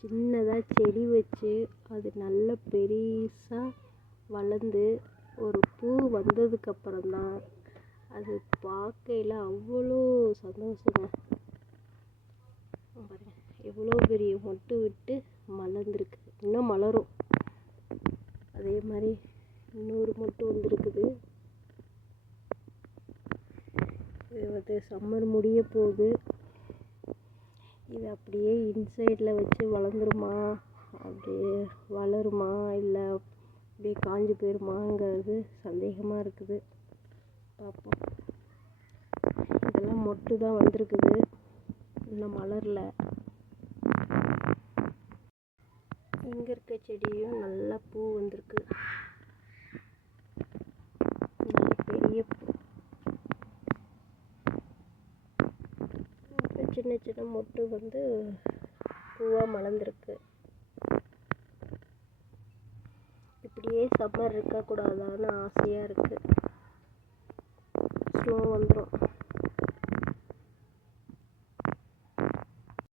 சின்னதாக செடி வச்சு அது நல்ல பெருசாக வளர்ந்து ஒரு பூ வந்ததுக்கப்புறம் தான் அது பார்க்கையில அவ்வளோ சந்தோஷங்க. பாருங்க எவ்வளோ பெரிய மொட்டு விட்டு மலர்ந்துருக்கு. இன்னும் மலரும். அதே மாதிரி இன்னொரு மொட்டு வந்திருக்குது. இது வந்து சம்மர் முடிய போகுது. இது அப்படியே இன்சைடில் வச்சு வளர்ந்துருமா? அப்படியே வளருமா? இல்லை அப்படியே காஞ்சி போயிருமாங்கிறது சந்தேகமாக இருக்குது. பார்ப்போம் இதெல்லாம் மொட்டு தான் வந்திருக்குது. இன்னும் மலரில். இங்கே இருக்க செடியும் நல்லா பூ வந்திருக்கு நல்ல பெரிய பூ அப்புறம் சின்ன சின்ன மொட்டு வந்து பூவாக மலர்ந்துருக்கு. இப்படியே சம்மர் இருக்கக்கூடாதான்னு ஆசையாக இருக்குது ஸ்னோ வந்துடும்